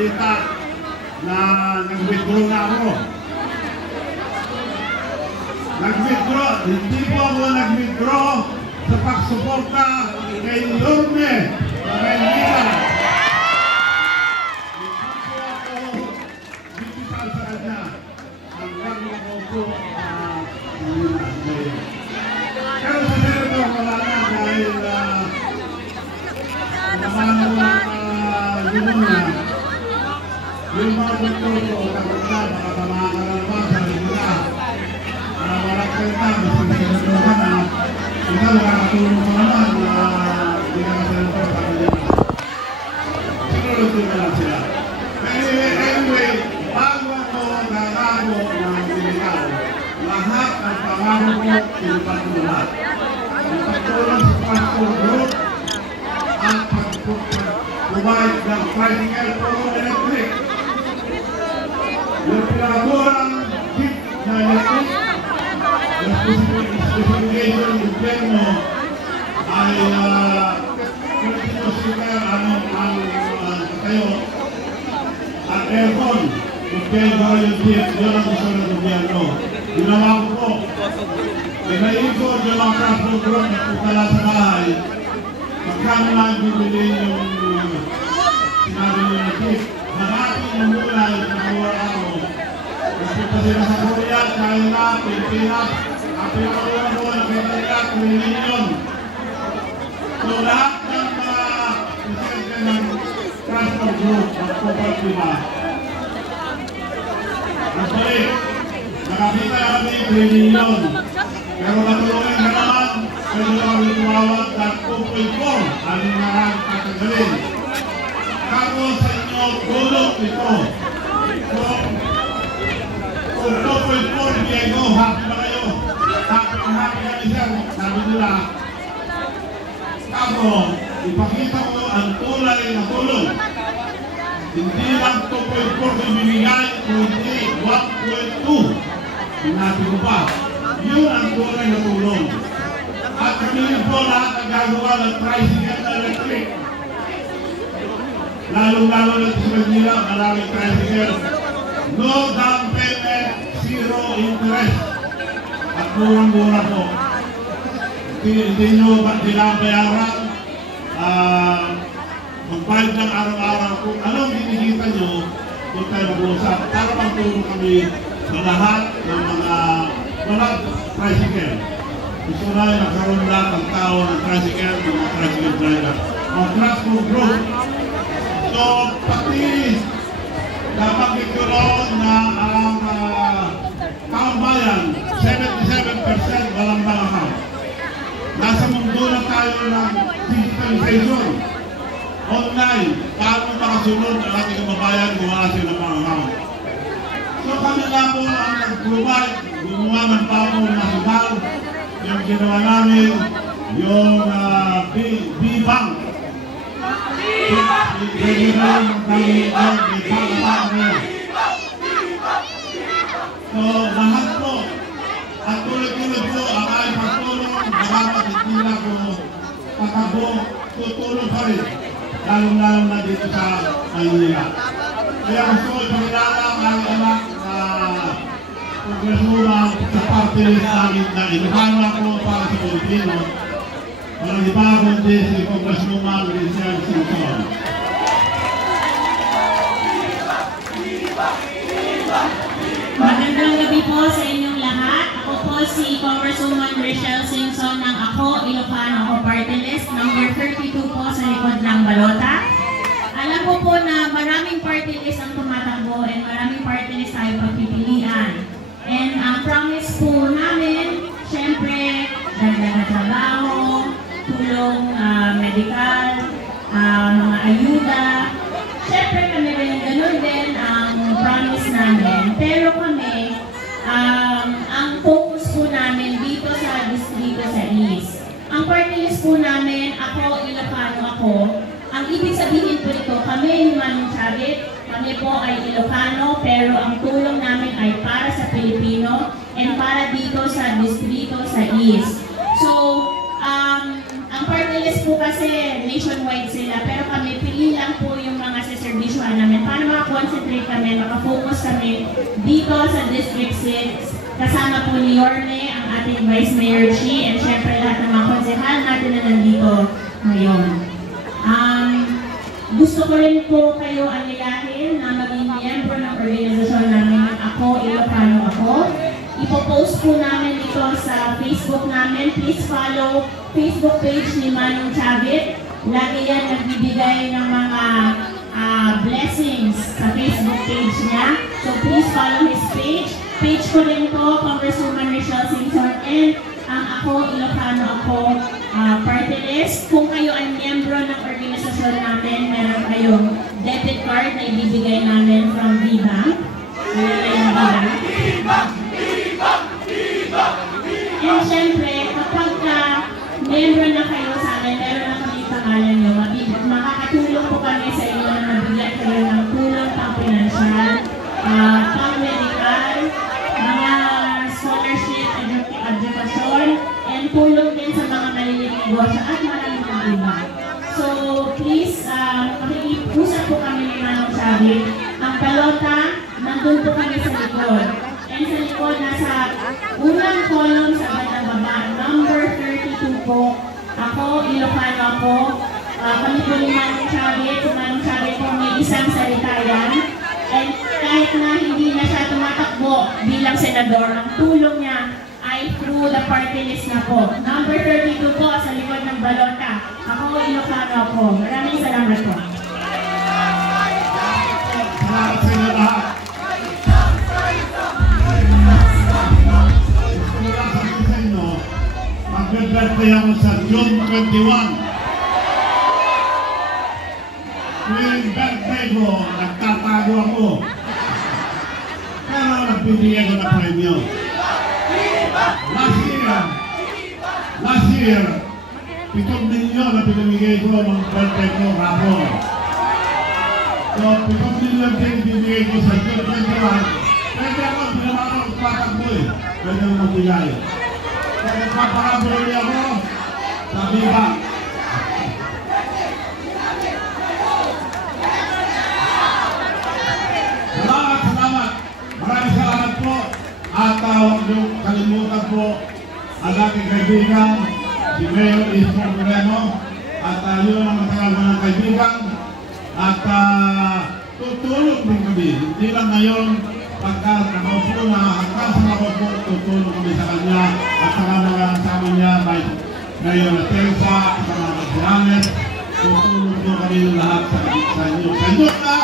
balita na nag-withdraw na ako. Nag-withdraw, hindi po ako nag-withdraw sa pagsuporta kay Lorne sa Maynila. Hindi po ako bibital sa kanya. Hanggang ako po pero sa Senador wala na dahil naman yun na yung mga doktor ko kapagka makapamakaralpa sa Maynila na walang kwenta mas Senador ka na ikaw nakakatulong ko naman na hindi ka Senador sa Maynila. Sinulog din na lang sila. Anyway, bago ako nagago ng Sinikaw, lahat ng pangako ko pinupad ko lahat. Ang pagtulong sa passport group at pag-provide ng tricycle for electric. Yung pinagurang tip na electric, yung specification ng gobyerno ay political ang kayo at aircon. Gobyerno yung tip, yun ang gusto ng gobyerno. Ginawa ko po. Pinaikot yung mga transport group na pagkala sa bahay. Pagkano lang bibili yung sinabi nyo na tip. Hanapin yung mulay na kawa ako. Nagpunta sila sa Korea, China, Pilipinas. Ang pinakawa ko na pinaka 3 million. So lahat ng mga presente ng transport group magpapal diba? Nagbalik. Nakakita na kami 3 million. Pero matulungan ka naman, pwede na kami tumawag ng 2.4. Ano na lang kakagalin. Kako sa inyo, tulong ito. Kung 2.4, hindi ako, happy ba kayo? Happy kami sir, sabi nila. Kako, ipakita ko ang tulay na tulong. Hindi lang 2.4 yung bibigay, kundi 1.2. Sinabi ko pa, yun ang tunay na tulong. At kami po lahat ang gagawa ng tricycle na electric. Lalong-lalo na sa Manila, maraming tricycle. No down payment, zero interest. At murang-mura po. Hindi nyo binabayaran. Magbayad ng araw-araw kung anong kinikita nyo, kung tayo mag-uusap. Para magtulong kami sa lahat ng mga walang tricycle. Gusto na nagkaroon lahat ng tao ng tricycle, ng mga tricycle driver. Ang transport group. So, pati nabanggit ko roon na ang kaumbayan, 77% walang bangang. Nasa mundo na tayo ng digitalization. Online, paano makasunod ang ating kababayan kung wala silang bangang. So kami na po ang nag-provide, gumawa ng bagong national, yung ginawa namin, yung B-Bank. Regional ng Panginoon, B-Bank. So lahat po, at tulad-tulad po, ang aking pagtulong, dapat hindi na po pakabo, tutulong pa rin, lalong-lalong na dito sa Maynila. Kaya gusto ko ipakilala ang aking anak na Congresswoman sa party list namin na Ilocano ako para sa Pilipino. Walang iba kundi si Congresswoman Rizal Simpson. Magandang gabi po sa inyong lahat. Ako po si Congresswoman Rizal Simpson ng Ako, Ilocano Ako Party List, number 32 po sa likod ng balota. Alam ko po na maraming party list ang tumatakbo and maraming party list tayo pagpipilian. And ang promise po namin, syempre, dagdag na trabaho, tulong medical, mga ayuda. Syempre kami rin ganun din ang promise namin. Pero kami, ang focus po namin dito sa distrito sa East. Ang party list po namin, Ako, Ilocano Ako. Ang ibig sabihin po ito, kami Manong Chavit, kami po ay Ilocano, pero ang tulong namin ay para sa Pilipino and para dito sa distrito sa East. So, ang party list po kasi nationwide sila, pero kami pili lang po yung mga seservisyohan namin para makakonsentrate kami, makafocus kami dito sa District 6. Kasama po ni Yorme, ang ating Vice Mayor Chi, and syempre lahat ng mga konsehal natin na nandito ngayon. Gusto ko rin po kayo anilahin na maging miyembro ng organisasyon namin ng Ako, Ilocano Ako. Ipopost po namin ito sa Facebook namin. Please follow Facebook page ni Manong Chavit. Lagi yan nagbibigay ng mga blessings sa Facebook page niya. So please follow his page. Page ko rin po, Congresswoman Rachel Singson, and ang Ako, Ilocano Ako party list. Kung kayo ay miyembro ng organisasyon namin, meron kayong debit card na ibibigay namin from VBank. And syempre, kapag miyembro na kayo sa amin, meron na kami pangalan nyo, makakatulong po kami sa inyo na mabigyan kayo ng tulong pang-pinansyal, pang-medical, mga scholarship, edukasyon, and tulong din sa mga maliliit negosyo at maraming iba. So please, makikiusap po kami ni Manong Chavit. Ang balota, nandun po kami sa likod. And sa likod, nasa unang column sa baba, number 32 po. Ako, Ilocano Ako. Kami po ni Manong Chavit. Si Manong Chavit po may isang salita yan. And kahit na hindi na siya tumatakbo bilang senador, ang tulong niya ay through the party list na po. Number 32 po sa likod ng balota. Ako, Ilocano Ako. Maraming salamat po. Salamat sa inyo lahat. Sabi sa inyo, mag-birthday ako sa June 21. Tuwing birthday ko, nagtatago ako. Pero nagbibigay ko na premyo. Last year, 7 milyon na pinamigay ko ng birthday ko hapon. So, 7 milyon din pinamigay ko sa June 21. Pwede ako, pinamakaw ang patakbo eh. Pwede ako magbigay. Kaya nagpaparabili ako sa VBank. Salamat. Maraming salamat po. At huwag niyo kalimutan po ang aking kaibigan, si Mayor Isko Moreno. At yun ang matagal mo ng kaibigan. At tutulong din kami. Hindi lang ngayon, pagka nakaupo na, hanggang sa nakaupo, tutulong kami sa kanya. At sa mga kasama niya, Mayor Atelsa, sa mga kasihanes. Tutulong po kami lahat sa inyo. Sa inyo na!